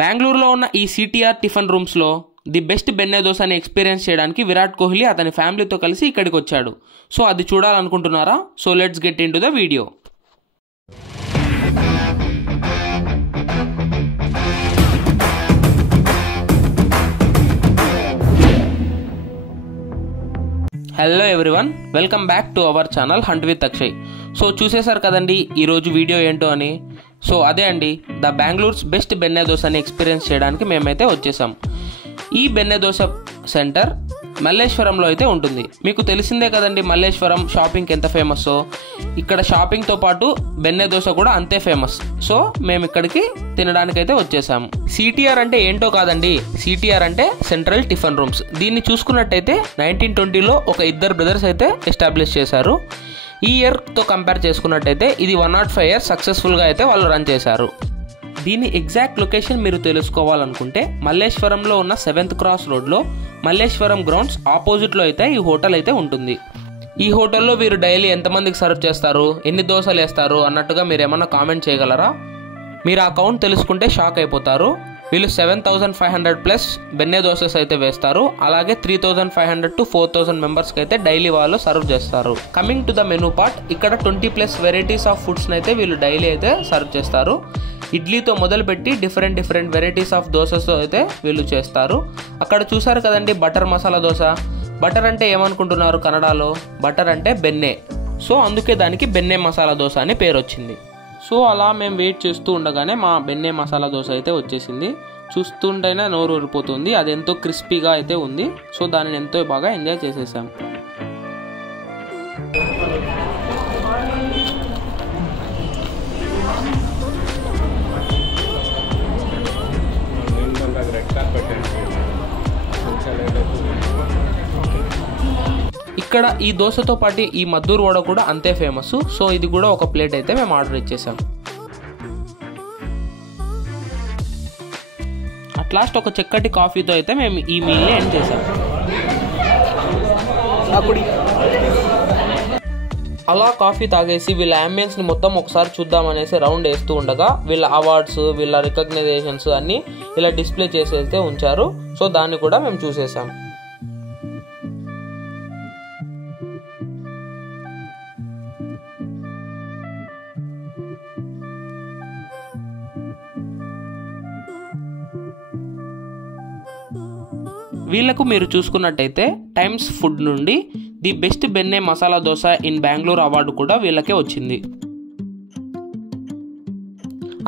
బెంగళూరులో ఉన్న ఈ సిటిఆర్ టిఫిన్ రూమ్స్లో ది బెస్ట్ బెన్నె దోశని ఎక్స్పీరియన్స్ చేయడానికి విరాట్ కోహ్లీ అతని ఫ్యామిలీతో కలిసి ఇక్కడికి వచ్చాడు. సో అది చూడాలనుకుంటున్నారా? So let's get into the video. Hello everyone, welcome back to our channel hunt with Akshay. So చూసేశారు కదండి ఈరోజు వీడియో ఏంటో అని. సో అదే అండి, ద బెంగళూరుస్ బెస్ట్ బెన్నె దోశని ఎక్స్పీరియన్స్ చేయడానికి మేమైతే వచ్చేసాం. ఈ బెన్నె దోశ సెంటర్ మల్లేశ్వరంలో అయితే ఉంటుంది. మీకు తెలిసిందే కదండి మల్లేశ్వరం షాపింగ్కి ఎంత ఫేమస్సో, ఇక్కడ షాపింగ్తో పాటు బెన్నె దోశ కూడా అంతే ఫేమస్. సో మేము ఇక్కడికి తినడానికైతే వచ్చేసాము. సిటిఆర్ అంటే ఏంటో కాదండి, సిటిఆర్ అంటే సెంట్రల్ టిఫిన్ రూమ్స్. దీన్ని చూసుకున్నట్టయితే 1920లో ఒక ఇద్దరు బ్రదర్స్ అయితే ఎస్టాబ్లిష్ చేశారు. ఈ ఇయర్తో కంపేర్ చేసుకున్నట్టయితే ఇది 105 years సక్సెస్ఫుల్గా అయితే వాళ్ళు రన్ చేశారు. దీని ఎగ్జాక్ట్ లొకేషన్ మీరు తెలుసుకోవాలనుకుంటే మల్లేశ్వరంలో ఉన్న 7th క్రాస్ రోడ్లో మల్లేశ్వరం గ్రౌండ్స్ ఆపోజిట్లో అయితే ఈ హోటల్ అయితే ఉంటుంది. ఈ హోటల్లో వీరు డైలీ ఎంతమందికి సర్వ్ చేస్తారు, ఎన్ని దోశలు వేస్తారు అన్నట్టుగా మీరు ఏమన్నా కామెంట్ చేయగలరా? మీరు ఆ కౌంట్ తెలుసుకుంటే షాక్ అయిపోతారు. వీళ్ళు 7,500 ప్లస్ బెన్నె దోసెస్ అయితే వేస్తారు. అలాగే 3,500 to 4,000 మెంబర్స్కి అయితే డైలీ వాళ్ళు సర్వ్ చేస్తారు. Coming to the menu part, ఇక్కడ 20+ వెరైటీస్ ఆఫ్ ఫుడ్స్ని అయితే వీళ్ళు డైలీ అయితే సర్వ్ చేస్తారు. ఇడ్లీతో మొదలుపెట్టి డిఫరెంట్ వెరైటీస్ ఆఫ్ దోసెస్ అయితే వీళ్ళు చేస్తారు. అక్కడ చూసారు కదండి బటర్ మసాలా దోశ. బటర్ అంటే ఏమనుకుంటున్నారు కన్నడలో? బటర్ అంటే బెన్నె. సో అందుకే దానికి బెన్నె మసాలా దోశ అని పేరు వచ్చింది. సో అలా మేము వెయిట్ చేస్తూ ఉండగానే మా బెన్నె మసాలా దోశ అయితే వచ్చేసింది. చూస్తుంటేనే నోరు ఊరిపోతుంది. అది ఎంతో క్రిస్పీగా అయితే ఉంది. సో దానిని ఎంతో బాగా ఎంజాయ్ చేసేసాం. ఇక్కడ ఈ దోశతో పాటు ఈ మద్దూరు వడ కూడా అంతే ఫేమస్. సో ఇది కూడా ఒక ప్లేట్ అయితే మేము ఆర్డర్ ఇచ్చేసాం. అట్ లాస్ట్ ఒక చక్కటి కాఫీతో అయితే మేము ఈ మీల్ని ఎండ్ చేసాం. అలా కాఫీ తాగేసి వీళ్ళ అంబియన్స్ని మొత్తం ఒకసారి చూద్దామనేసి రౌండ్ వేస్తూ ఉండగా వీళ్ళ అవార్డ్స్, వీళ్ళ రికగ్నైజేషన్స్ అన్నీ ఇలా డిస్ప్లే చేసి అయితే ఉంచారు. సో దాన్ని కూడా మేము చూసేసాం. వీళ్లకు మీరు చూసుకున్నట్టయితే టైమ్స్ ఫుడ్ నుండి the best బెన్నె masala dosa in Bengaluru award కూడా వీళ్ళకే వచ్చింది.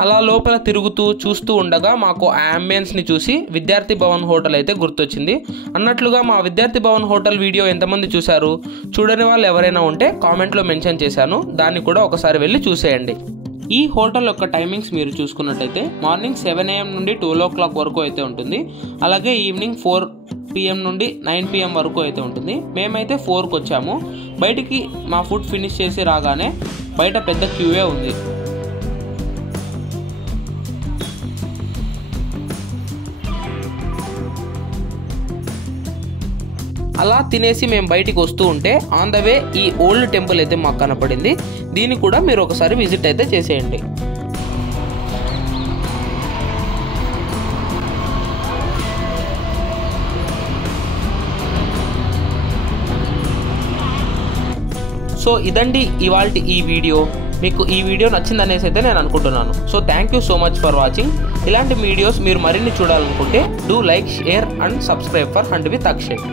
అలా లోపల తిరుగుతూ చూస్తూ ఉండగా మాకు ఆ అంబియన్స్ని చూసి విద్యార్థి భవన్ హోటల్ అయితే గుర్తొచ్చింది. అన్నట్లుగా మా విద్యార్థి భవన్ హోటల్ వీడియో ఎంతమంది చూశారు? చూడని వాళ్ళు ఎవరైనా ఉంటే కామెంట్లో మెన్షన్ చేశాను, దాన్ని కూడా ఒకసారి వెళ్ళి చూసేయండి. ఈ హోటల్ యొక్క టైమింగ్స్ మీరు చూసుకున్నట్టయితే మార్నింగ్ 7 AM నుండి 12 o'clock వరకు అయితే ఉంటుంది. అలాగే ఈవినింగ్ 4 PM నుండి 9 PM వరకు అయితే ఉంటుంది. మేమైతే 4కి వచ్చాము. బయటికి మా ఫుడ్ ఫినిష్ చేసి రాగానే బయట పెద్ద క్యూవే ఉంది. అలా తినేసి మేము బయటికి వస్తూ ఉంటే ఆన్ ద వే ఈ ఓల్డ్ టెంపుల్ అయితే మాకు కనపడింది. దీన్ని కూడా మీరు ఒకసారి విజిట్ అయితే చేసేయండి. సో ఇదండి ఇవాల్టి ఈ వీడియో. మీకు ఈ వీడియో నచ్చిందనేసి అయితే నేను అనుకుంటున్నాను. So thank you so much for watching. ఇలాంటి వీడియోస్ మీరు మరిన్ని చూడాలనుకుంటే do like, share and subscribe for hunt with Akshay.